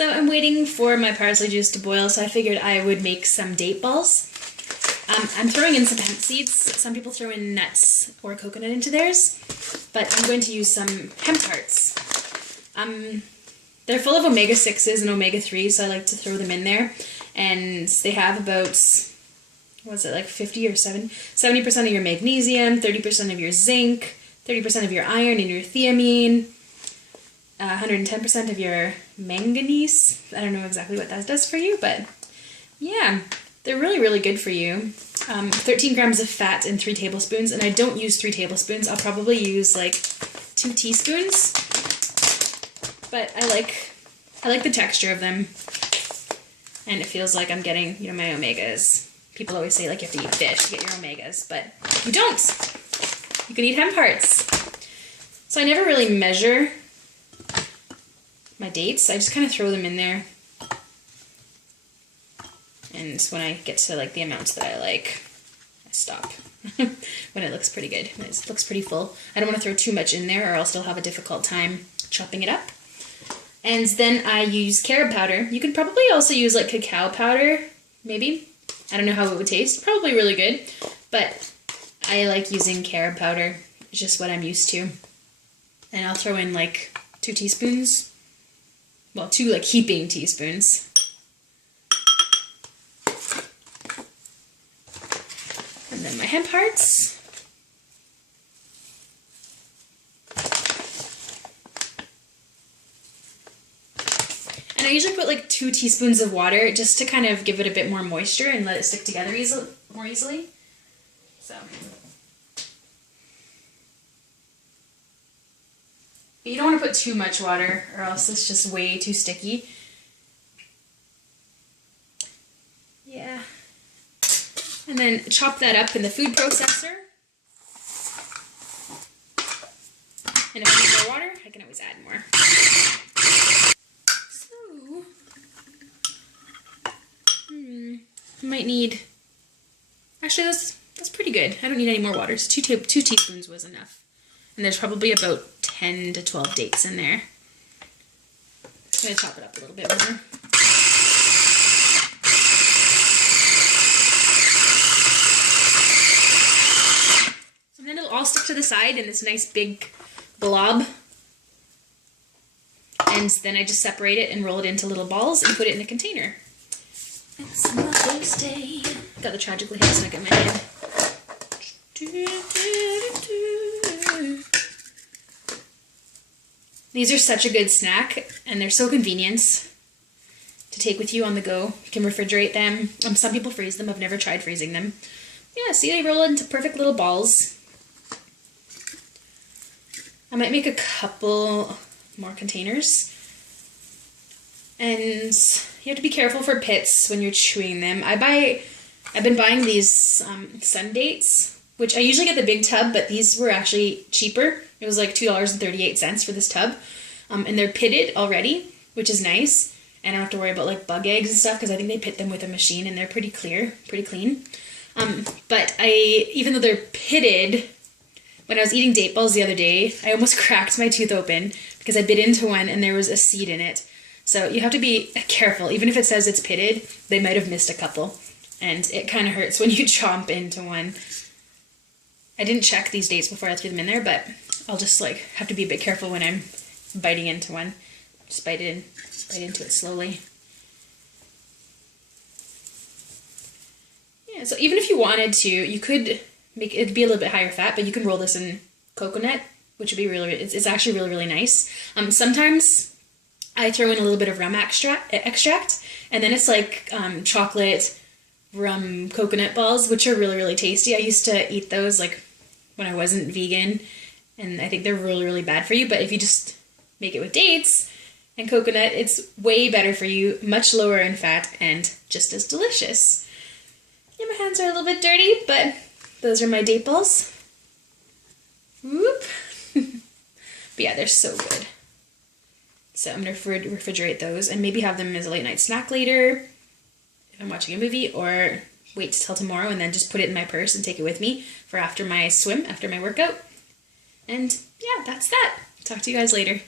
So I'm waiting for my parsley juice to boil, so I figured I would make some date balls. I'm throwing in some hemp seeds. Some people throw in nuts or coconut into theirs, but I'm going to use some hemp hearts. They're full of omega-6s and omega-3s, so I like to throw them in there. And they have about, what's it, like 50 or 70% of your magnesium, 30% of your zinc, 30% of your iron and your thiamine, 110% of your manganese. I don't know exactly what that does for you, but yeah, they're really, really good for you. 13 grams of fat and 3 tablespoons, and I don't use 3 tablespoons. I'll probably use like 2 teaspoons, but I like the texture of them, and it feels like I'm getting, you know, my omegas. People always say like you have to eat fish to get your omegas, but you don't. You can eat hemp hearts. So I never really measure my dates. I just kind of throw them in there. And when I get to like the amounts that I like, I stop. When it looks pretty good. It looks pretty full. I don't want to throw too much in there or else I'll have a difficult time chopping it up. And then I use carob powder. You could probably also use like cacao powder, maybe. I don't know how it would taste. Probably really good. But I like using carob powder. It's just what I'm used to. And I'll throw in like 2 teaspoons. Well, 2 like heaping teaspoons. And then my hemp hearts. And I usually put like 2 teaspoons of water just to kind of give it a bit more moisture and let it stick together more easily. So. You don't want to put too much water or else it's just way too sticky. Yeah. And then chop that up in the food processor. And if I need more water, I can always add more. So, I might need, actually that's pretty good. I don't need any more water. So 2 teaspoons was enough. And there's probably about 10 to 12 dates in there. I'm going to chop it up a little bit more. And then it'll all stick to the side in this nice big blob. And then I just separate it and roll it into little balls and put it in a container. It's Mother's Day. Got the Tragically Hip stuck in my head. These are such a good snack, and they're so convenient to take with you on the go. You can refrigerate them. Some people freeze them. I've never tried freezing them. Yeah, see, they roll into perfect little balls. I might make a couple more containers. And you have to be careful for pits when you're chewing them. I've been buying these sun dates, which I usually get the big tub, but these were actually cheaper. It was like $2.38 for this tub. And they're pitted already, which is nice. And I don't have to worry about like bug eggs and stuff because I think they pit them with a machine and they're pretty clear, pretty clean. But even though they're pitted, when I was eating date balls the other day, I almost cracked my tooth open because I bit into one and there was a seed in it. So you have to be careful. Even if it says it's pitted, they might have missed a couple. And it kind of hurts when you chomp into one. I didn't check these dates before I threw them in there, but I'll just like have to be a bit careful when I'm biting into one. Just bite into it slowly. Yeah, so even if you wanted to, you could make it be a little bit higher fat, but you can roll this in coconut, which would be really, it's actually really, really nice. Sometimes I throw in a little bit of rum extract, and then it's like chocolate rum coconut balls, which are really, really tasty. I used to eat those like when I wasn't vegan, and I think they're really, really bad for you, but if you just make it with dates and coconut, it's way better for you, much lower in fat, and just as delicious. Yeah, my hands are a little bit dirty, but those are my date balls. Whoop. But yeah, they're so good. So I'm going to refrigerate those and maybe have them as a late night snack later if I'm watching a movie, or wait till tomorrow and then just put it in my purse and take it with me for after my swim, after my workout. And yeah, that's that. Talk to you guys later.